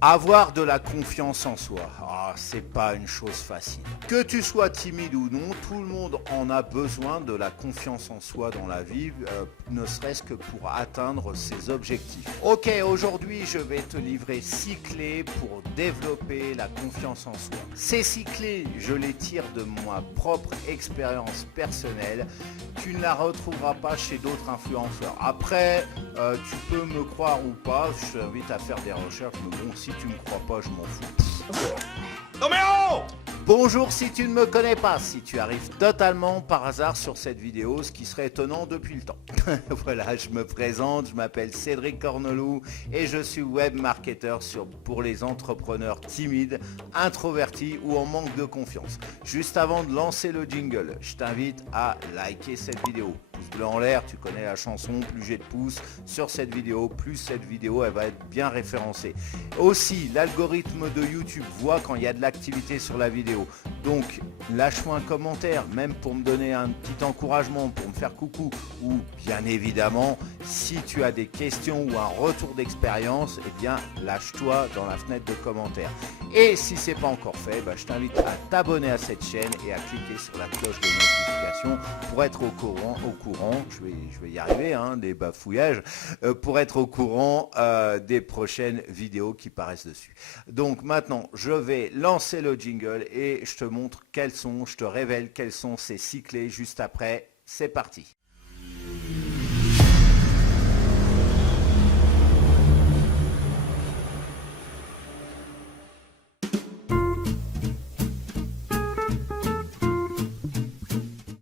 Avoir de la confiance en soi, c'est pas une chose facile. Que tu sois timide ou non, tout le monde en a besoin de la confiance en soi dans la vie, ne serait-ce que pour atteindre ses objectifs. Ok, aujourd'hui je vais te livrer 6 clés pour développer la confiance en soi. Ces 6 clés, je les tire de ma propre expérience personnelle. Tu ne la retrouveras pas chez d'autres influenceurs. Après, tu peux me croire ou pas, je t'invite à faire des recherches, mais bon, si tu me crois pas, je m'en fous. Non mais oh! Bonjour si tu ne me connais pas, si tu arrives totalement par hasard sur cette vidéo, ce qui serait étonnant depuis le temps. Voilà, je me présente, je m'appelle Cédric Corneloup et je suis web marketeur pour les entrepreneurs timides, introvertis ou en manque de confiance. Juste avant de lancer le jingle, je t'invite à liker cette vidéo. Pouce bleu en l'air, tu connais la chanson, plus j'ai de pouces sur cette vidéo, plus cette vidéo elle va être bien référencée. Aussi, l'algorithme de YouTube voit quand il y a de l'activité sur la vidéo. Donc, lâche-moi un commentaire, même pour me donner un petit encouragement, pour me faire coucou. Ou, bien évidemment, si tu as des questions ou un retour d'expérience, eh bien, lâche-toi dans la fenêtre de commentaires. Et si ce n'est pas encore fait, je t'invite à t'abonner à cette chaîne et à cliquer sur la cloche de notification pour être au courant, je vais y arriver, des bafouillages, pour être au courant des prochaines vidéos qui paraissent dessus. Donc maintenant, je vais lancer le jingle et je te révèle quelles sont ces 6 clés juste après. C'est parti.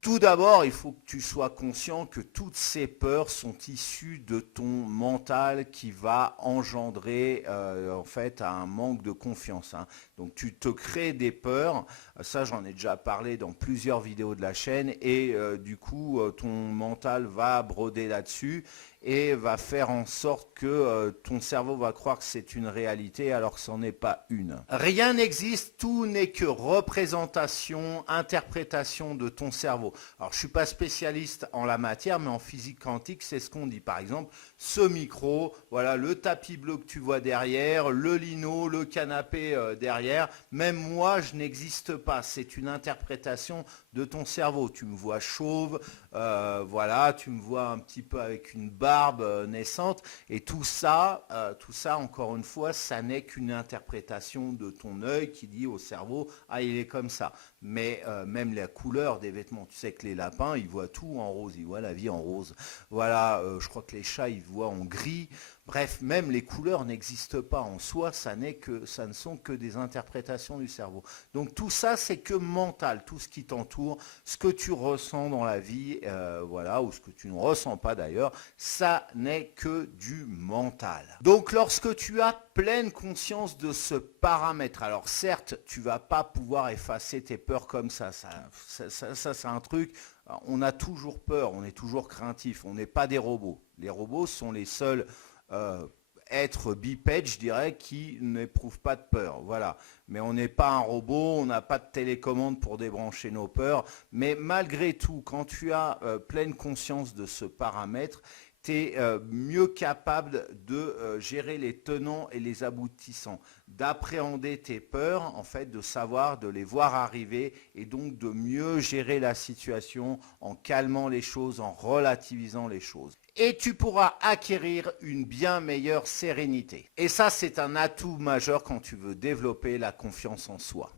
Tout d'abord, il faut que tu sois conscient que toutes ces peurs sont issues de ton mental qui va engendrer en fait un manque de confiance. Donc tu te crées des peurs, ça j'en ai déjà parlé dans plusieurs vidéos de la chaîne et du coup ton mental va broder là-dessus et va faire en sorte que ton cerveau va croire que c'est une réalité alors que ce n'en est pas une. Rien n'existe, tout n'est que représentation, interprétation de ton cerveau. Alors je ne suis pas spécialiste en la matière, mais en physique quantique, c'est ce qu'on dit. Par exemple, ce micro, voilà le tapis bleu que tu vois derrière, le lino, le canapé derrière, même moi je n'existe pas. C'est une interprétation de ton cerveau. Tu me vois chauve, voilà, tu me vois un petit peu avec une barbe naissante et tout ça encore une fois, ça n'est qu'une interprétation de ton œil qui dit au cerveau, il est comme ça. Mais même la couleur des vêtements, tu sais que les lapins, ils voient tout en rose, ils voient la vie en rose. Voilà, je crois que les chats, ils voient en gris. Bref, même les couleurs n'existent pas en soi, ça ne sont que des interprétations du cerveau. Donc tout ça, c'est que mental, tout ce qui t'entoure, ce que tu ressens dans la vie, voilà, ou ce que tu ne ressens pas d'ailleurs, ça n'est que du mental. Donc lorsque tu as pleine conscience de ce paramètre, alors certes, tu vas pas pouvoir effacer tes peurs comme ça, c'est un truc, on a toujours peur, on est toujours craintif, on n'est pas des robots. Les robots sont les seuls être bipède, je dirais, qui n'éprouve pas de peur. Voilà. Mais on n'est pas un robot, on n'a pas de télécommande pour débrancher nos peurs. Mais malgré tout, quand tu as pleine conscience de ce paramètre, tu es mieux capable de gérer les tenants et les aboutissants, d'appréhender tes peurs, en fait, de savoir, de les voir arriver et donc de mieux gérer la situation en calmant les choses, en relativisant les choses. Et tu pourras acquérir une bien meilleure sérénité. Et ça, c'est un atout majeur quand tu veux développer la confiance en soi.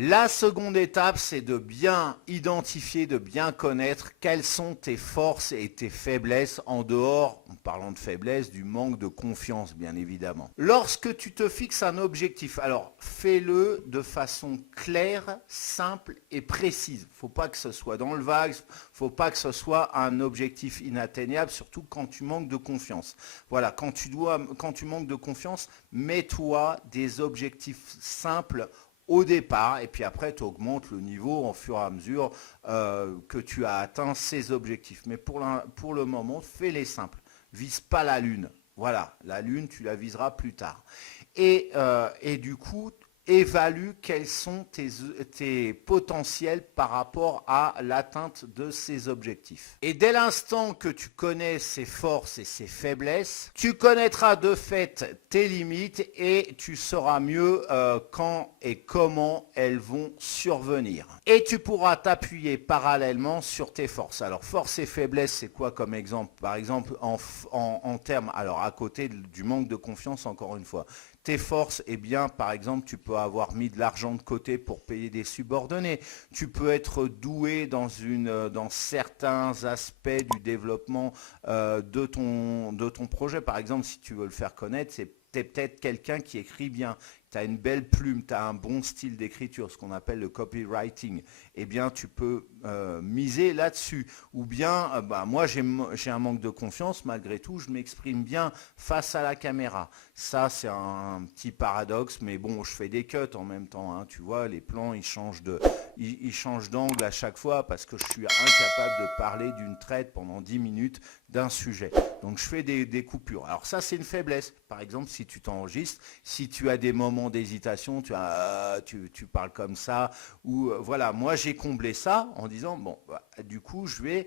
La seconde étape, c'est de bien identifier, de bien connaître quelles sont tes forces et tes faiblesses en dehors, en parlant de faiblesse, du manque de confiance, bien évidemment. Lorsque tu te fixes un objectif, alors fais-le de façon claire, simple et précise. Il ne faut pas que ce soit dans le vague, il ne faut pas que ce soit un objectif inatteignable, surtout quand tu manques de confiance. Voilà, quand tu manques de confiance, mets-toi des objectifs simples au départ, et puis après tu augmentes le niveau en fur et à mesure que tu as atteint ces objectifs. Mais pour le moment, fais-les simples. Vise pas la lune. Voilà, la lune, tu la viseras plus tard. Et du coup, évalue quels sont tes potentiels par rapport à l'atteinte de ces objectifs. Et dès l'instant que tu connais ses forces et ses faiblesses, tu connaîtras de fait tes limites et tu sauras mieux quand et comment elles vont survenir. Et tu pourras t'appuyer parallèlement sur tes forces. Alors forces et faiblesses, c'est quoi comme exemple? Par exemple en termes, alors à côté du manque de confiance, encore une fois, tes forces, eh bien, par exemple, tu peux avoir mis de l'argent de côté pour payer des subordonnés. Tu peux être doué dans certains aspects du développement de ton projet. Par exemple, si tu veux le faire connaître, tu es peut-être quelqu'un qui écrit bien. Tu as une belle plume, tu as un bon style d'écriture, ce qu'on appelle le copywriting. Eh bien, tu peux miser là-dessus. Ou bien, moi, j'ai un manque de confiance, malgré tout, je m'exprime bien face à la caméra. Ça, c'est un petit paradoxe, mais bon, je fais des cuts en même temps. Hein, tu vois, les plans, ils changent d'angle à chaque fois parce que je suis incapable de parler d'une traite pendant 10 minutes d'un sujet. Donc, je fais des coupures. Alors ça, c'est une faiblesse. Par exemple, si tu t'enregistres, si tu as des moments d'hésitation, tu parles comme ça, ou voilà, moi, j'ai comblé ça en disant, bon, du coup, je vais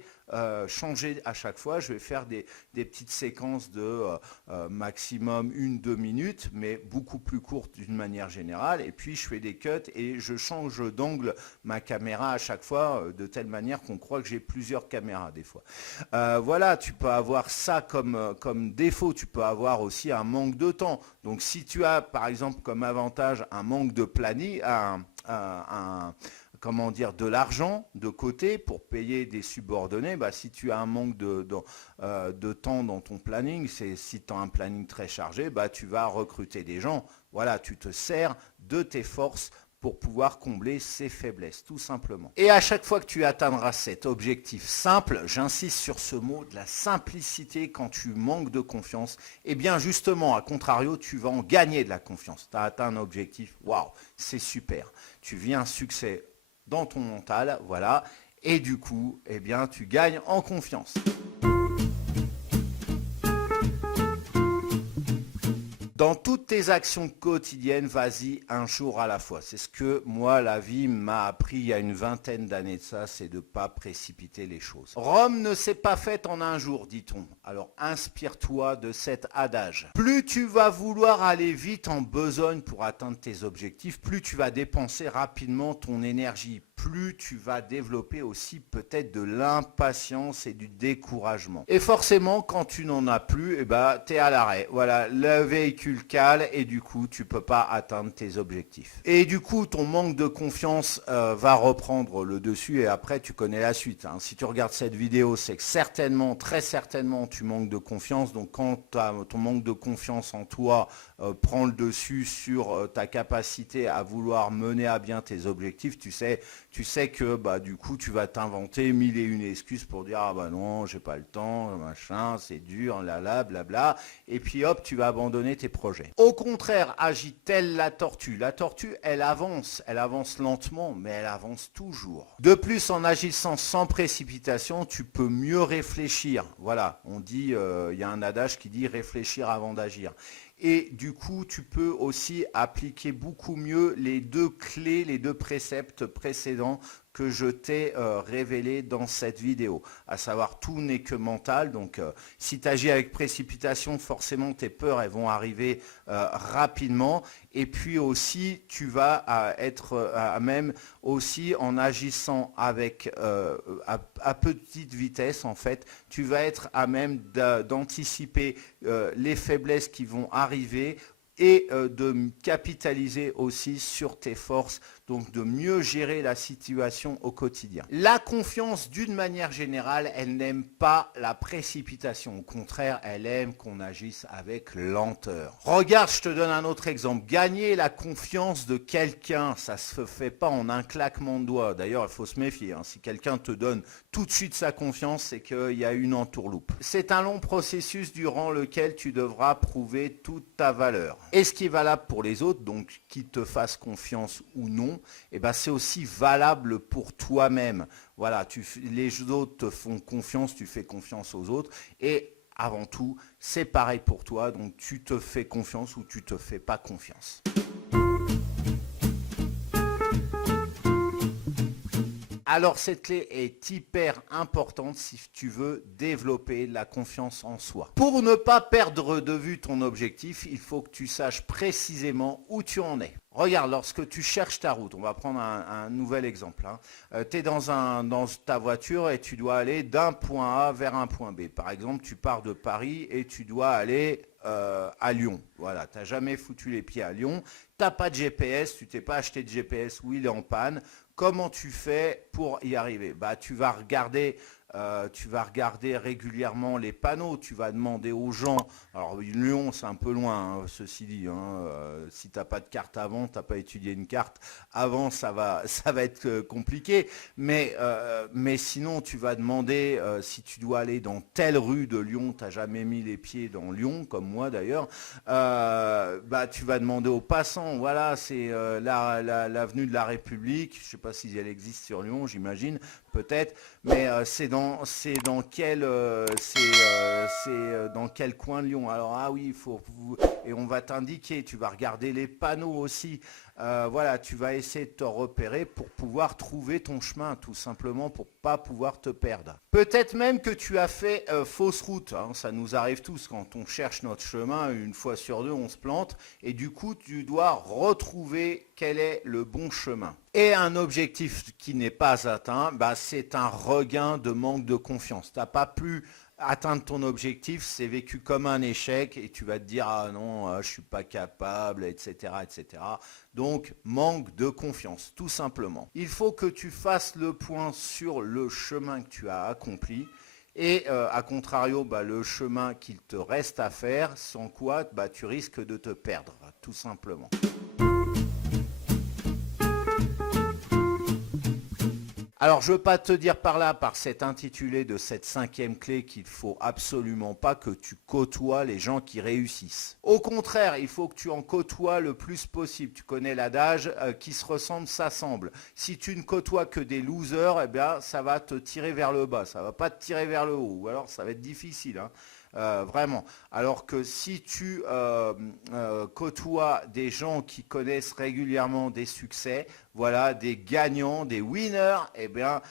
changer à chaque fois, je vais faire des petites séquences de maximum 1-2 minutes, mais beaucoup plus courtes d'une manière générale, et puis je fais des cuts et je change d'angle ma caméra à chaque fois, de telle manière qu'on croit que j'ai plusieurs caméras des fois. Voilà, tu peux avoir ça comme défaut, tu peux avoir aussi un manque de temps. Donc si tu as par exemple comme avantage un manque de planning, comment dire, de l'argent de côté pour payer des subordonnés, si tu as un manque de temps dans ton planning, si tu as un planning très chargé, tu vas recruter des gens. Voilà, tu te sers de tes forces pour pouvoir combler ses faiblesses, tout simplement. Et à chaque fois que tu atteindras cet objectif simple, j'insiste sur ce mot de la simplicité quand tu manques de confiance, et bien justement, à contrario, tu vas en gagner de la confiance. Tu as atteint un objectif, waouh, c'est super. Tu vis un succès dans ton mental, voilà, et du coup, eh bien, tu gagnes en confiance. Dans toutes tes actions quotidiennes, vas-y un jour à la fois. C'est ce que moi, la vie m'a appris il y a une vingtaine d'années de ça, c'est de ne pas précipiter les choses. Rome ne s'est pas faite en un jour, dit-on. Alors inspire-toi de cet adage. Plus tu vas vouloir aller vite en besogne pour atteindre tes objectifs, plus tu vas dépenser rapidement ton énergie. Plus tu vas développer aussi peut-être de l'impatience et du découragement. Et forcément, quand tu n'en as plus, tu es à l'arrêt. Voilà, le véhicule cale et du coup, tu ne peux pas atteindre tes objectifs. Et du coup, ton manque de confiance va reprendre le dessus et après, tu connais la suite. Hein. Si tu regardes cette vidéo, c'est que certainement, très certainement, tu manques de confiance. Donc, quand ton manque de confiance en toi prend le dessus sur ta capacité à vouloir mener à bien tes objectifs, tu sais que du coup tu vas t'inventer 1001 excuses pour dire non, j'ai pas le temps, machin, c'est dur, blabla, et puis hop, tu vas abandonner tes projets. Au contraire, agis telle la tortue. La tortue, elle avance lentement, mais elle avance toujours. De plus, en agissant sans précipitation, tu peux mieux réfléchir. Voilà, on dit, il y a un adage qui dit réfléchir avant d'agir. Et du coup, tu peux aussi appliquer beaucoup mieux les deux clés, les deux préceptes précédents que je t'ai révélé dans cette vidéo. À savoir, tout n'est que mental. Donc, si tu agis avec précipitation, forcément, tes peurs elles vont arriver rapidement. Et puis aussi, tu vas être à même aussi en agissant avec à petite vitesse, en fait, tu vas être à même d'anticiper les faiblesses qui vont arriver et de capitaliser aussi sur tes forces, donc de mieux gérer la situation au quotidien. La confiance, d'une manière générale, elle n'aime pas la précipitation. Au contraire, elle aime qu'on agisse avec lenteur. Regarde, je te donne un autre exemple. Gagner la confiance de quelqu'un, ça ne se fait pas en un claquement de doigts. D'ailleurs, il faut se méfier. Hein. Si quelqu'un te donne tout de suite sa confiance, c'est qu'il y a une entourloupe. C'est un long processus durant lequel tu devras prouver toute ta valeur. Et ce qui est valable pour les autres, donc qu'ils te fassent confiance ou non, c'est aussi valable pour toi-même. Voilà, les autres te font confiance, tu fais confiance aux autres. Et avant tout, c'est pareil pour toi. Donc tu te fais confiance ou tu te fais pas confiance. Alors cette clé est hyper importante si tu veux développer la confiance en soi. Pour ne pas perdre de vue ton objectif, il faut que tu saches précisément où tu en es. Regarde, lorsque tu cherches ta route, on va prendre un nouvel exemple. Tu es dans ta voiture et tu dois aller d'un point A vers un point B. Par exemple, tu pars de Paris et tu dois aller à Lyon. Voilà, tu n'as jamais foutu les pieds à Lyon. Tu n'as pas de GPS, tu t'es pas acheté de GPS ou il est en panne. Comment tu fais pour y arriver? Bah, tu vas regarder régulièrement les panneaux, tu vas demander aux gens, alors Lyon c'est un peu loin, hein, ceci dit, si tu n'as pas de carte avant, tu n'as pas étudié une carte avant, ça va être compliqué, mais sinon tu vas demander si tu dois aller dans telle rue de Lyon, tu n'as jamais mis les pieds dans Lyon, comme moi d'ailleurs, bah, tu vas demander aux passants, voilà, c'est l'avenue de la République, je ne sais pas si elle existe sur Lyon, j'imagine, peut-être, mais c'est dans quel dans quel coin de Lyon. Alors ah oui, et on va t'indiquer, tu vas regarder les panneaux aussi. Voilà, tu vas essayer de te repérer pour pouvoir trouver ton chemin, tout simplement pour pas pouvoir te perdre. Peut-être même que tu as fait fausse route, hein, ça nous arrive tous quand on cherche notre chemin, une fois sur deux on se plante et du coup tu dois retrouver quel est le bon chemin. Et un objectif qui n'est pas atteint, bah, c'est un regain de manque de confiance. Tu n'as pas pu atteindre ton objectif, c'est vécu comme un échec et tu vas te dire ah non, je suis pas capable, etc., etc. Donc manque de confiance, tout simplement. Il faut que tu fasses le point sur le chemin que tu as accompli et à contrario, bah, le chemin qu'il te reste à faire, sans quoi bah, tu risques de te perdre, tout simplement. Alors, je ne veux pas te dire par là, par cet intitulé de cette 5e clé, qu'il ne faut absolument pas que tu côtoies les gens qui réussissent. Au contraire, il faut que tu en côtoies le plus possible. Tu connais l'adage, qui se ressemble s'assemble. Si tu ne côtoies que des losers, eh bien, ça va te tirer vers le bas, ça ne va pas te tirer vers le haut. Ou alors, ça va être difficile, hein. Vraiment. Alors que si tu côtoies des gens qui connaissent régulièrement des succès, voilà, des gagnants, des winners, eh bien,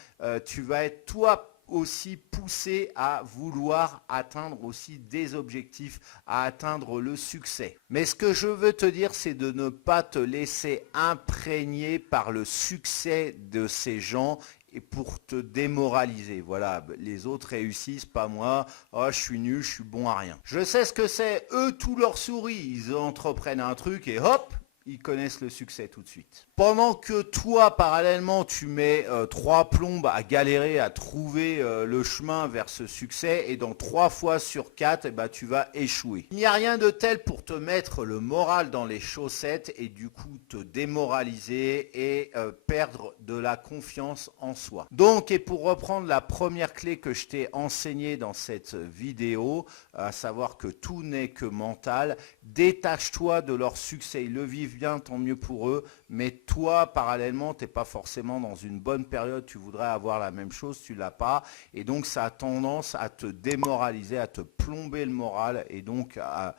tu vas être toi aussi poussé à vouloir atteindre aussi des objectifs, à atteindre le succès. Mais ce que je veux te dire, c'est de ne pas te laisser imprégner par le succès de ces gens et pour te démoraliser. Voilà, les autres réussissent, pas moi. Oh, je suis nul, je suis bon à rien. Je sais ce que c'est. Eux, tout leur sourit. Ils entreprennent un truc et hop, ils connaissent le succès tout de suite. Pendant que toi, parallèlement, tu mets 3 plombes à galérer, à trouver le chemin vers ce succès, et dans 3 fois sur 4, eh ben, tu vas échouer. Il n'y a rien de tel pour te mettre le moral dans les chaussettes et du coup te démoraliser et perdre de la confiance en soi. Donc, et pour reprendre la première clé que je t'ai enseignée dans cette vidéo, à savoir que tout n'est que mental, détache-toi de leur succès. Ils le vivent bien, tant mieux pour eux, mais toi, parallèlement, tu n'es pas forcément dans une bonne période, tu voudrais avoir la même chose, tu ne l'as pas, et donc ça a tendance à te démoraliser, à te plomber le moral, et donc à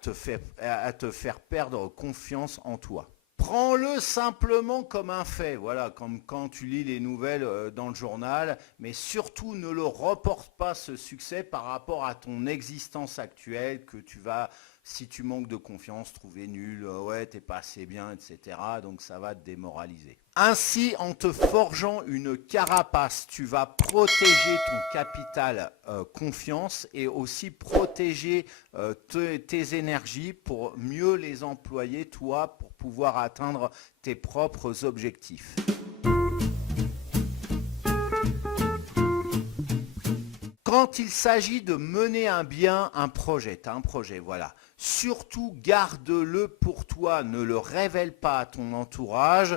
te faire perdre confiance en toi. Prends-le simplement comme un fait, voilà, comme quand tu lis les nouvelles dans le journal, mais surtout ne le reporte pas ce succès par rapport à ton existence actuelle que tu vas, si tu manques de confiance, trouver nul, ouais, t'es pas assez bien, etc. Donc ça va te démoraliser. Ainsi, en te forgeant une carapace, tu vas protéger ton capital confiance et aussi protéger tes énergies pour mieux les employer, toi, pour pouvoir atteindre tes propres objectifs. Quand il s'agit de mener un projet, tu as un projet, voilà. Surtout garde-le pour toi, ne le révèle pas à ton entourage,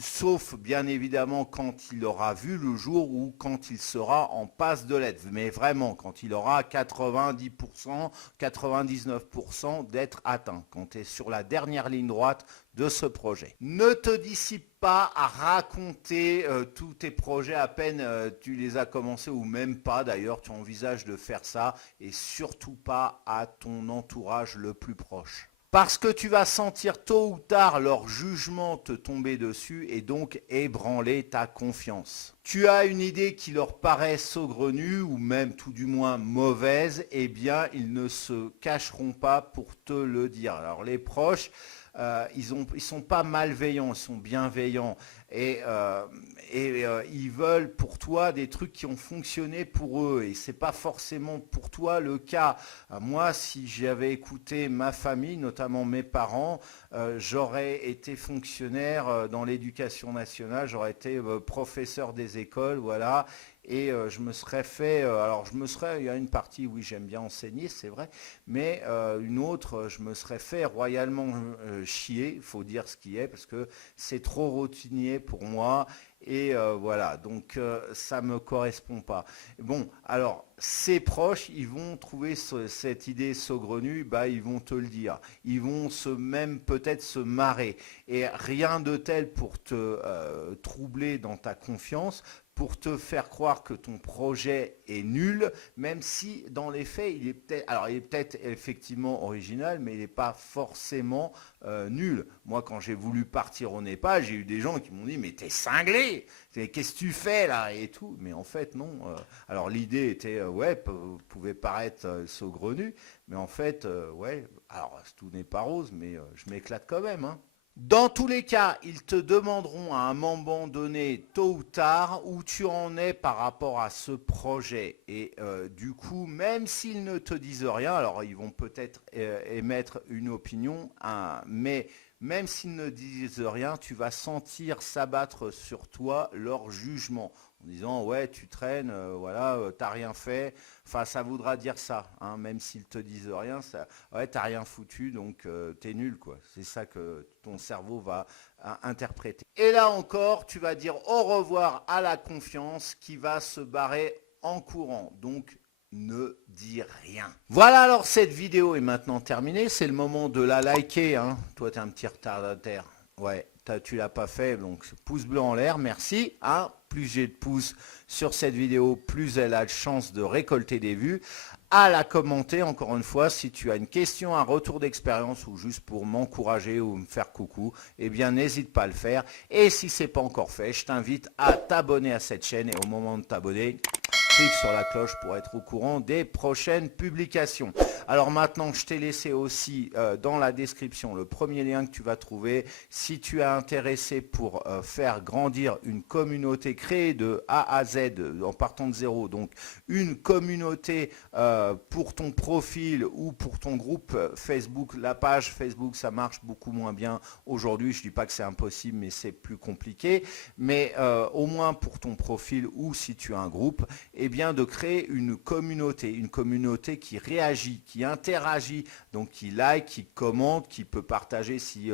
sauf bien évidemment quand il aura vu le jour ou quand il sera en passe de l'être. Mais vraiment, quand il aura 90%, 99% d'être atteint, quand tu es sur la dernière ligne droite de ce projet. Ne te dissipe pas à raconter tous tes projets à peine tu les as commencés ou même pas d'ailleurs, tu envisages de faire ça et surtout pas à ton entourage le plus proche. Parce que tu vas sentir tôt ou tard leur jugement te tomber dessus et donc ébranler ta confiance. Tu as une idée qui leur paraît saugrenue ou même tout du moins mauvaise, eh bien ils ne se cacheront pas pour te le dire. Alors les proches, ils sont pas malveillants, ils sont bienveillants et ils veulent pour toi des trucs qui ont fonctionné pour eux et c'est pas forcément pour toi le cas. Moi, si j'avais écouté ma famille, notamment mes parents, j'aurais été fonctionnaire dans l'éducation nationale, j'aurais été professeur des écoles, voilà. Et je me serais fait, il y a une partie, oui, j'aime bien enseigner, c'est vrai, mais une autre, je me serais fait royalement chier, il faut dire ce qui est, parce que c'est trop routinier pour moi, et voilà, donc ça ne me correspond pas. Bon, alors, ses proches, ils vont trouver cette idée saugrenue, bah, ils vont te le dire, ils vont même peut-être se marrer, et rien de tel pour te troubler dans ta confiance, pour te faire croire que ton projet est nul, même si dans les faits, il est peut-être effectivement original, mais il n'est pas forcément nul. Moi, quand j'ai voulu partir au Népal, j'ai eu des gens qui m'ont dit « mais t'es cinglé, qu'est-ce que tu fais là ?» et tout. Mais en fait, non. Alors l'idée était, pouvait paraître saugrenue, mais en fait, alors tout n'est pas rose, mais je m'éclate quand même, hein. Dans tous les cas, ils te demanderont à un moment donné, tôt ou tard, où tu en es par rapport à ce projet. Et du coup, même s'ils ne te disent rien, alors ils vont peut-être émettre une opinion, hein, mais même s'ils ne disent rien, tu vas sentir s'abattre sur toi leur jugement. En disant, ouais, tu traînes, t'as rien fait. Enfin, ça voudra dire ça, hein, même s'ils te disent rien, ouais, t'as rien foutu, donc t'es nul, quoi. C'est ça que ton cerveau va interpréter. Et là encore, tu vas dire au revoir à la confiance qui va se barrer en courant. Donc, ne dis rien. Voilà, alors cette vidéo est maintenant terminée. C'est le moment de la liker, hein. Toi, t'es un petit retardataire. Ouais, tu l'as pas fait, donc pouce bleu en l'air, merci. Hein, plus j'ai de pouces sur cette vidéo, plus elle a de chance de récolter des vues. À la commenter, encore une fois, si tu as une question, un retour d'expérience ou juste pour m'encourager ou me faire coucou, eh bien n'hésite pas à le faire. Et si ce n'est pas encore fait, je t'invite à t'abonner à cette chaîne et au moment de t'abonner, clique sur la cloche pour être au courant des prochaines publications. Alors maintenant, je t'ai laissé aussi dans la description le premier lien que tu vas trouver. Si tu es intéressé pour faire grandir une communauté créée de A à Z en partant de zéro, donc une communauté pour ton profil ou pour ton groupe Facebook, la page Facebook, ça marche beaucoup moins bien aujourd'hui. Je ne dis pas que c'est impossible, mais c'est plus compliqué. Mais au moins pour ton profil ou si tu as un groupe, eh bien de créer une communauté qui réagit, qui interagit, donc qui like, qui commente, qui peut partager si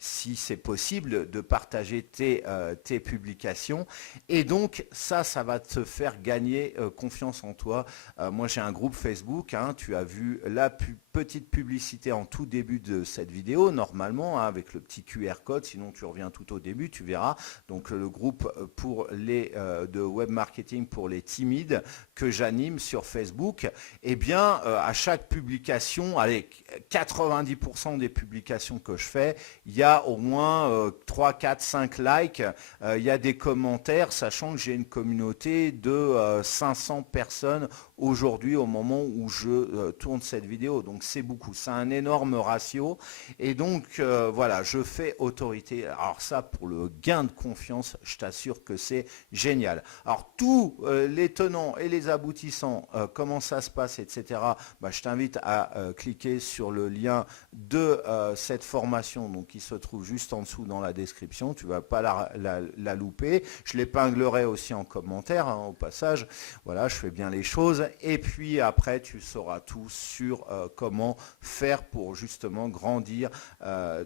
c'est possible de partager tes publications. Et donc ça va te faire gagner confiance en toi. Moi j'ai un groupe Facebook, hein, tu as vu la petite publicité en tout début de cette vidéo, normalement, hein, avec le petit QR code, sinon tu reviens tout au début, tu verras. Donc le groupe pour de web marketing pour les timides que j'anime sur Facebook, eh bien à chaque publication, allez, 90% des publications que je fais, il y a au moins 3, 4, 5 likes, il y a des commentaires, sachant que j'ai une communauté de 500 personnes aujourd'hui au moment où je tourne cette vidéo. Donc c'est beaucoup, c'est un énorme ratio. Et donc voilà, je fais autorité. Alors ça, pour le gain de confiance, je t'assure que c'est génial. Alors tous les tenants et les aboutissants, comment ça se passe, etc. Bah, je t'invite à cliquer sur le lien de cette formation, donc qui se trouve juste en dessous dans la description. Tu ne vas pas la louper. Je l'épinglerai aussi en commentaire, hein, au passage. Voilà, je fais bien les choses. Et puis après, tu sauras tout sur comment faire pour justement grandir,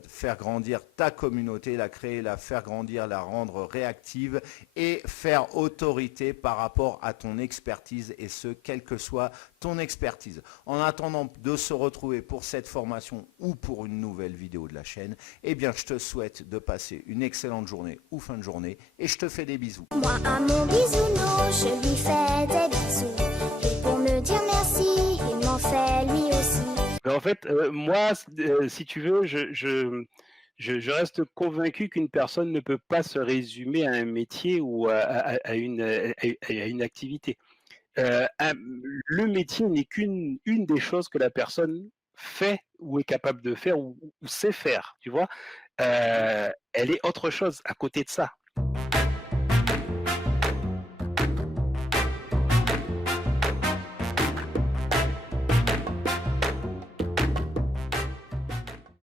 faire grandir ta communauté, la créer, la faire grandir, la rendre réactive et faire autorité par rapport à ton expertise, et ce, quelle que soit ton expertise. En attendant de se retrouver pour cette formation ou pour une nouvelle vidéo de la chaîne, eh bien je te souhaite de passer une excellente journée ou fin de journée et je te fais des bisous. Moi à mon bisounours, je lui fais des bisous. Et pour me dire merci, il m'en fait lui aussi. Mais en fait, moi, si tu veux, je reste convaincu qu'une personne ne peut pas se résumer à un métier ou à une activité. Le métier n'est qu'une des choses que la personne fait ou est capable de faire ou sait faire, tu vois? Mhm. Elle est autre chose à côté de ça.